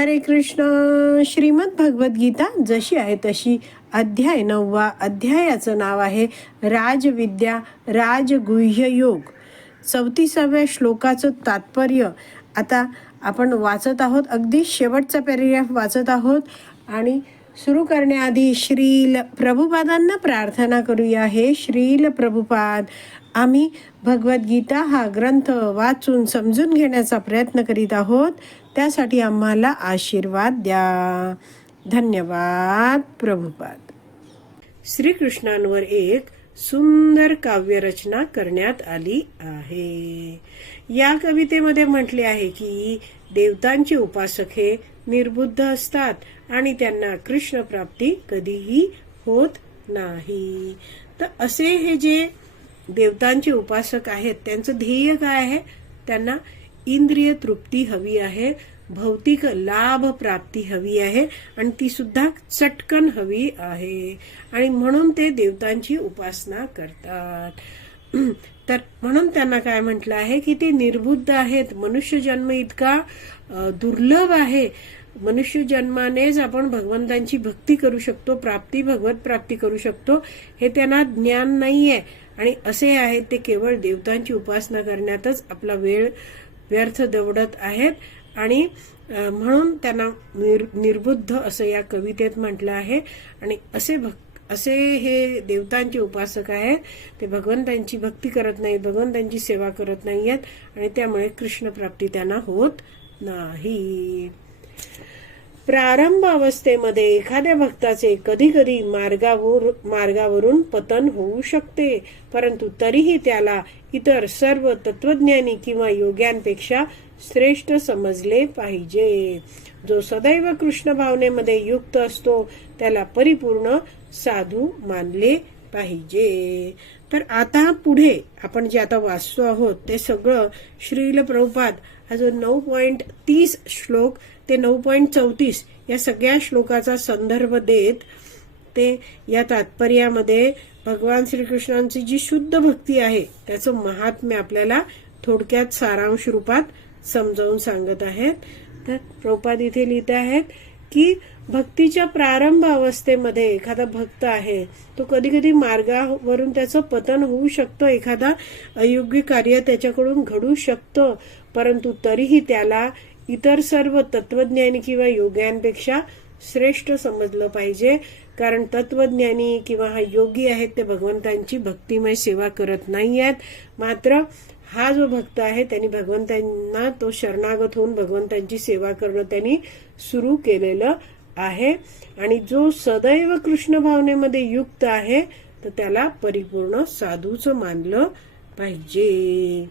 हरे कृष्ण श्रीमद भगवद्गीता जशी आहे तशी अध्याय नववा अध्यायाचं नाव आहे राजविद्या राजगुह्य योग. चौतीसाव्या श्लोकाचं तात्पर्य आता आपण वाचत आहोत. अगदी शेवटचा पॅरेग्राफ वाचत आहोत आणि सुरू करण्याआधी श्रील प्रभुपादांना प्रार्थना करूया. हे श्रील प्रभुपाद आम्ही भगवद्गीता हा ग्रंथ वाचून समजून घेण्याचा प्रयत्न करीत आहोत. त्यासाठी आम्हाला आशीर्वाद द्या. धन्यवाद प्रभुपाद. श्रीकृष्णांवर एक सुंदर काव्यरचना करण्यात आली आहे. या कवितेमध्ये म्हटले आहे की देवतांचे उपासक हे निर्बुद्ध असतात आणि त्यांना कृष्ण प्राप्ती कधीही होत नाही. तर असे हे जे देवतांचे उपासक आहेत त्यांचं ध्येय काय आहे? त्यांना इंद्रिय तृप्ती हवी आहे भौतिक लाभ प्राप्ती हवी आहे आणि ती सुद्धा चटकन हवी आहे. आणि म्हणून ते देवतांची उपासना करतात. तर म्हणून त्यांना काय म्हटलं आहे की ते निर्बुद्ध आहेत. मनुष्य जन्म इतका दुर्लभ आहे. मनुष्य जन्मानेच आपण भगवंतांची भक्ती करू शकतो प्राप्ती भगवत प्राप्ती करू शकतो. हे त्यांना ज्ञान नाहीये. आणि असे आहेत ते केवळ देवतांची उपासना करण्यातच आपला वेळ व्यर्थ दवडत आहेत. आणि म्हणून त्यांना निर निर्बुद्ध असं या कवितेत म्हटलं आहे. आणि असे भक् असे हे देवतांचे उपासक आहेत. ते भगवंतांची भक्ती करत नाहीत भगवंतांची सेवा करत नाहीयेत. आणि त्यामुळे कृष्ण प्राप्ती त्यांना होत नाही. प्रारंभ अवस्थेमध्ये एखाद्या भक्ताचे कधी कधी मार्गावर मार्गावरून पतन होऊ शकते परंतु तरीही त्याला इतर सर्व तत्वज्ञानी किंवा योग्यांपेक्षा श्रेष्ठ समजले पाहिजे. जो सदैव कृष्ण भावनेमध्ये युक्त असतो त्याला परिपूर्ण साधू मानले पाहिजे. तर आता पुढे आपण जे आता वाचतो आहोत ते सगळं श्रील प्रभुपाद हा जो नऊ पॉईंट तीस श्लोक ते नऊ पॉईंट चौतीस या सगळ्या श्लोकाचा संदर्भ देत ते या तात्पर्यामध्ये भगवान श्रीकृष्णांची जी शुद्ध भक्ती आहे त्याचं महात्म्य आपल्याला थोडक्यात सारांश रूपात समजावून सांगत आहेत. तर प्रौपाद इथे लिहित आहेत की भक्तीच्या प्रारंभ अवस्थेमध्ये एखादा भक्त आहे तो कधी कधी मार्गावरून त्याचं पतन होऊ शकतं. एखादा अयोग्य कार्य त्याच्याकडून घडू शकतं परंतु तरीही त्याला इतर सर्व तत्वज्ञानी किंवा योग्यांपेक्षा श्रेष्ठ समजलं पाहिजे. कारण तत्वज्ञानी किंवा हा योगी आहेत ते भगवंतांची भक्तिमय सेवा करत नाही आहेत मात्र हा जो भक्त आहे त्यांनी भगवंतांना तो शरणागत होऊन भगवंतांची सेवा करणं त्यांनी सुरू केलेलं आहे. आणि जो सदैव कृष्ण भावनेमध्ये युक्त आहे तर त्याला परिपूर्ण साधूच मानलं पाहिजे.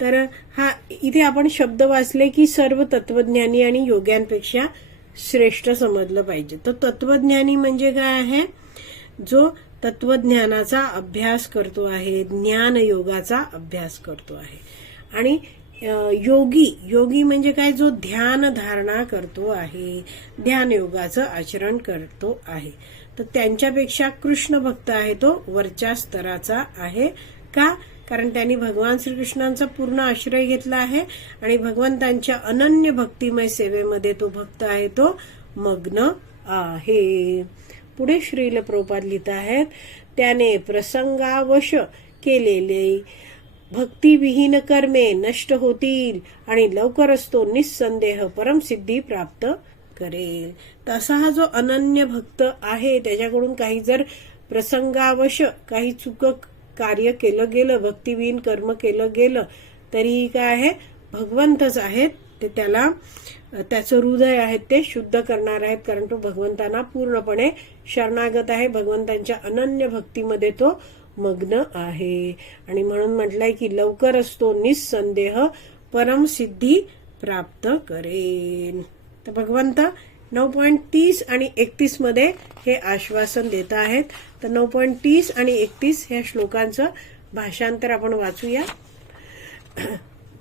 तर हा इथे आपण शब्द वाचले की सर्व तत्वज्ञानी आणि योग्यांपेक्षा श्रेष्ठ समजलं पाहिजे. तर तत्वज्ञानी म्हणजे काय आहे? जो तत्वज्ञानाचा अभ्यास करतो आहे ज्ञान योगाचा अभ्यास करतो आहे. आणि योगी. योगी म्हणजे काय? जो ध्यान धारणा करतो आहे ध्यान योगाचं आचरण करतो आहे. तर त्यांच्यापेक्षा कृष्ण भक्त आहे तो वरच्या स्तराचा आहे का? कारण त्यांनी भगवान श्रीकृष्णांचा पूर्ण आश्रय घेतला आहे आणि भगवंतांच्या अनन्य भक्तिमय सेवेमध्ये तो भक्त आहे तो मग्न आहे. पुढे श्रील प्रोपाद लिहित आहेत त्याने प्रसंगावश केलेले भक्तिविहीन कर्मे नष्ट होतील आणि लवकरच तो निस्संदेह परमसिद्धी प्राप्त करेल. तसा हा जो अनन्य भक्त आहे त्याच्याकडून काही जर प्रसंगावश काही चुक कार्य केलं गेलं भक्तिविहीन कर्म केलं गेलं तरीही काय आहे? भगवंतच आहेत. ते त्याला त्याचं हृदय आहेत ते शुद्ध करणार आहेत. कारण तो भगवंतांना पूर्णपणे शरणागत आहे. भगवंतांच्या अनन्य भक्तीमध्ये तो मग्न आहे. आणि म्हणून म्हटलंय की लवकरच तो निस्संदेह परमसिद्धी प्राप्त करेन. तर भगवंत नऊ पॉईंट तीस आणि एकतीसमध्ये हे आश्वासन देत आहेत. तर नऊ पॉईंट तीस आणि एकतीस ह्या श्लोकांचं भाषांतर आपण वाचूया.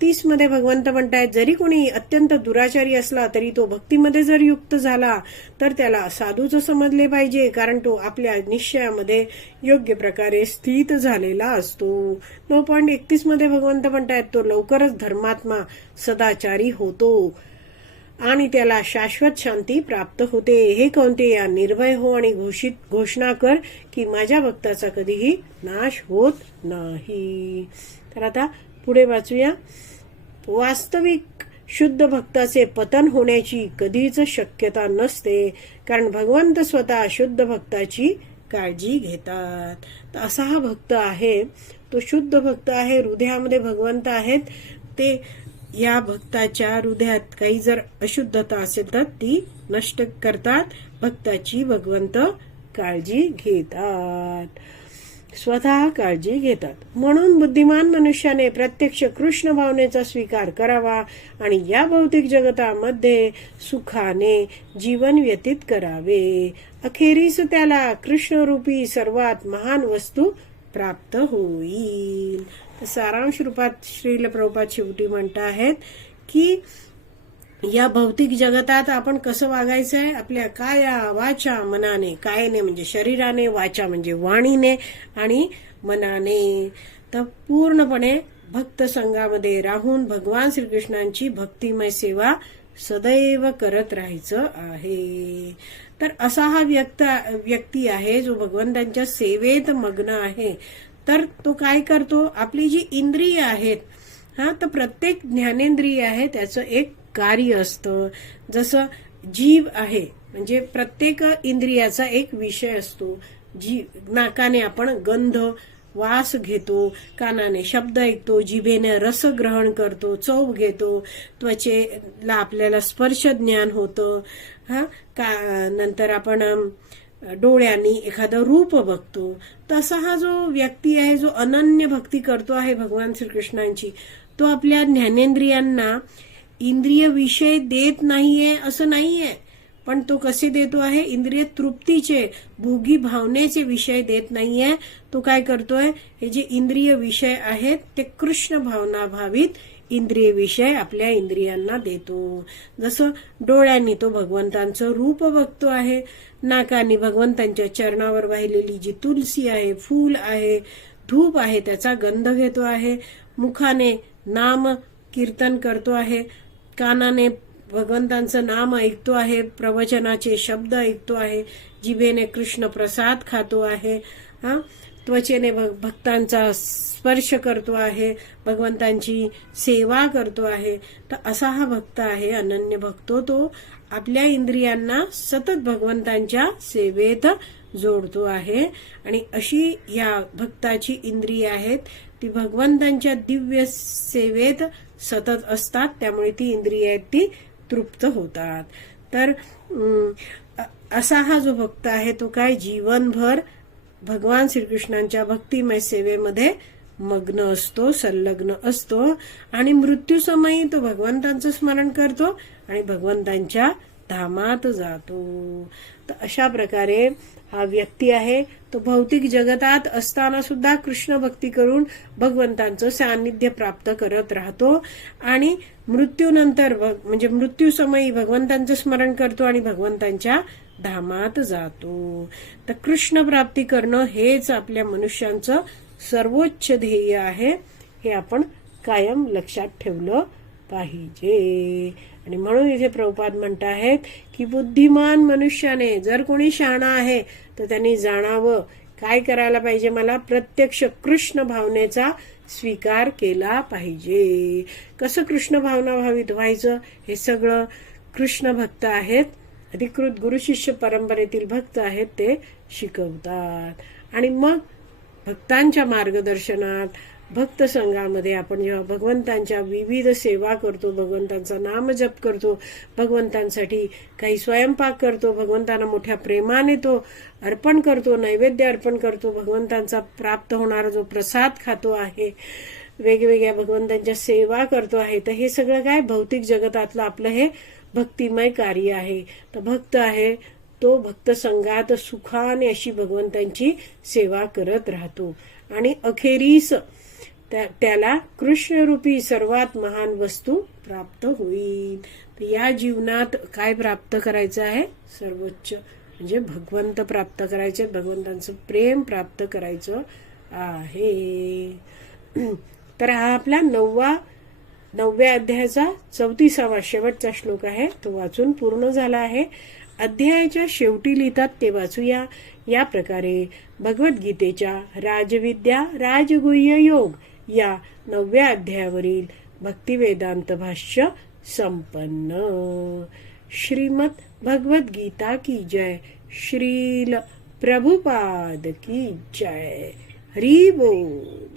तीसमध्ये भगवंत म्हणतायत जरी कोणी अत्यंत दुराचारी असला तरी तो भक्तीमध्ये जर युक्त झाला तर त्याला साधूच समजले पाहिजे कारण तो आपल्या निश्चयामध्ये योग्य प्रकारे स्थित झालेला असतो. नऊ पॉईंट एकतीसमध्ये भगवंत म्हणतायत तो लवकरच धर्मात्मा सदाचारी होतो. आणि त्याला शाश्वत शांती प्राप्त होते. हे कोणते? या निर्भय हो आणि घोषित घोषणा कर की माझ्या भक्ताचा कधीही नाश होत नाही. तर आता पुढे वाचूया. वास्तविक शुद्ध भक्ताचे पतन होण्याची कधीच शक्यता नसते कारण भगवंत स्वतः शुद्ध भक्ताची काळजी घेतात. तर असा हा भक्त आहे तो शुद्ध भक्त आहे हृदयामध्ये भगवंत आहेत ते या भक्ताच्या हृदयात काही जर अशुद्धता असेल तर ती नष्ट करतात भक्ताची भगवंत काळजी घेतात. स्वतः काळजी घेतात. म्हणून बुद्धिमान मनुष्याने प्रत्यक्ष कृष्ण भावनेचा स्वीकार करावा आणि या भौतिक जगतामध्ये सुखाने जीवन व्यतीत करावे. अखेरीस त्याला कृष्णरूपी सर्वात महान वस्तू प्राप्त होईल. सारांश रूपात श्रील प्रभुपाद शेवटी म्हणत आहेत की या भौतिक जगतात आपण कसं वागायचं आहे आपल्या काया वाचा मनाने. कायने म्हणजे शरीराने वाचा म्हणजे वाणीने आणि मनाने. तर पूर्णपणे भक्त संघामध्ये राहून भगवान श्रीकृष्णांची भक्तिमय सेवा सदैव करत राहायचं आहे. तर असा हा व्यक्त व्यक्ती आहे जो भगवंतांच्या सेवेत मग्न आहे. तर तो काय करतो? आपली जी इंद्रिय आहेत हा तर प्रत्येक ज्ञानेंद्रिय आहे त्याचं एक कार्य असतं. जसं जीव आहे म्हणजे प्रत्येक इंद्रियाचा एक विषय असतो. जी नाकाने आपण गंध वास घेतो कानाने शब्द ऐकतो जिभेने रस ग्रहण करतो चव घेतो त्वचेला आपल्याला स्पर्श ज्ञान होतं. हा? का नंतर आपण डोळ्यांनी एखादं रूप बघतो. तसा हा जो व्यक्ती आहे जो अनन्य भक्ती करतो आहे भगवान श्रीकृष्णांची तो आपल्या ज्ञानेंद्रियांना इंद्रिय विषय देत नाहीये असं नाहीये. पण तो कसे देतो आहे? इंद्रिय तृप्तीचे भोगी भावनेचे विषय देत नाहीये. तो काय करतोय? हे जे इंद्रिय विषय आहेत ते कृष्ण भावना भावित इंद्रिय विषय आपल्या इंद्रियांना देतो. जसं डोळ्यांनी तो भगवंतांचं रूप बघतो आहे. नाकाने भगवंतांच्या चरणावर वाहिलेली जी तुलसी आहे फूल आहे धूप आहे त्याचा गंध घेतो आहे. मुखाने नाम कीर्तन करतो आहे. कानाने भगवंतांचं नाम ऐकतो आहे प्रवचनाचे शब्द ऐकतो आहे जिभेने कृष्ण प्रसाद खातो आहे हा? त्वचेने भक्तांचा स्पर्श करतो आहे भगवंतांची सेवा करतो आहे. तर असा हा भक्त आहे अनन्य भक्तो तो. आपल्या इंद्रियांना सतत भगवंतांच्या सेवेत जोडतो आहे. आणि अशी या भक्ताची इंद्रिय आहेत ती भगवंतांच्या दिव्य सेवेत सतत असतात. त्यामुळे ती इंद्रिय आहेत ती तृप्त होतात. तर असा हा जो भक्त आहे तो काय जीवनभर भगवान श्रीकृष्णांच्या भक्तिमय सेवेमध्ये मग्न असतो संलग्न असतो आणि मृत्यूसमयी तो भगवंतांचं स्मरण करतो आणि भगवंतांच्या धामात जातो. तर अशा प्रकारे हा व्यक्ती आहे. तो भौतिक जगतात असताना सुद्धा कृष्ण भक्ती करून भगवंतांचं सान्निध्य प्राप्त करत राहतो. आणि मृत्यूनंतर म्हणजे मृत्यूसमयी भगवंतांचं स्मरण करतो आणि भगवंतांच्या धामात जातो. तर कृष्ण प्राप्ती करणं हेच आपल्या मनुष्यांचं सर्वोच्च ध्येय आहे. हे आपण कायम लक्षात ठेवलं पाहिजे. आणि म्हणून इथे प्रभुपाद म्हणत आहेत की बुद्धिमान मनुष्याने जर कोणी शहाणा आहे तर त्यांनी जाणावं. काय करायला पाहिजे मला? प्रत्यक्ष कृष्ण भावनेचा स्वीकार केला पाहिजे. कसं कृष्ण भावना भावित व्हायचं? हे सगळं कृष्ण भक्त आहेत. अधिकृत गुरु शिष्य परंपरेतील भक्त आहेत ते शिकवतात. आणि मग भक्तांच्या मार्गदर्शनात भक्त संघामध्ये आपण जेव्हा भगवंतांच्या विविध सेवा करतो भगवंतांचा नाम जप करतो भगवंतांसाठी काही स्वयंपाक करतो भगवंतांना मोठ्या प्रेमाने तो अर्पण करतो नैवेद्य अर्पण करतो भगवंतांचा प्राप्त होणारा जो प्रसाद खातो आहे वेगवेगळ्या भगवंतांच्या सेवा करतो आहे तर हे सगळं काय? भौतिक जगतातलं आपलं हे भक्तिमय कार्य आहे. तर भक्त आहे तो भक्त संघात सुखाने अशी भगवंतांची सेवा करत राहतो. आणि अखेरीस त्याला कृष्णरूपी सर्वात महान वस्तू प्राप्त होईल. या जीवनात काय प्राप्त करायचं आहे? सर्वोच्च म्हणजे भगवंत प्राप्त करायचे भगवंतांचं प्रेम प्राप्त करायचं आहे. तर हा आपला नववा नवव्या अध्यायाचा चौतीसावा शेवटचा श्लोक आहे. तो वाचून पूर्ण झाला आहे. अध्यायाच्या शेवटी लिहितात ते वाचूया. या प्रकारे भगवद्गीतेच्या राजविद्या राजगुह्य योग या नवव्या अध्यायावरील भक्तिवेदांत भाष्य संपन्न. श्रीमद भगवद गीता की जय. श्रील प्रभुपाद की जय. हरी बोल.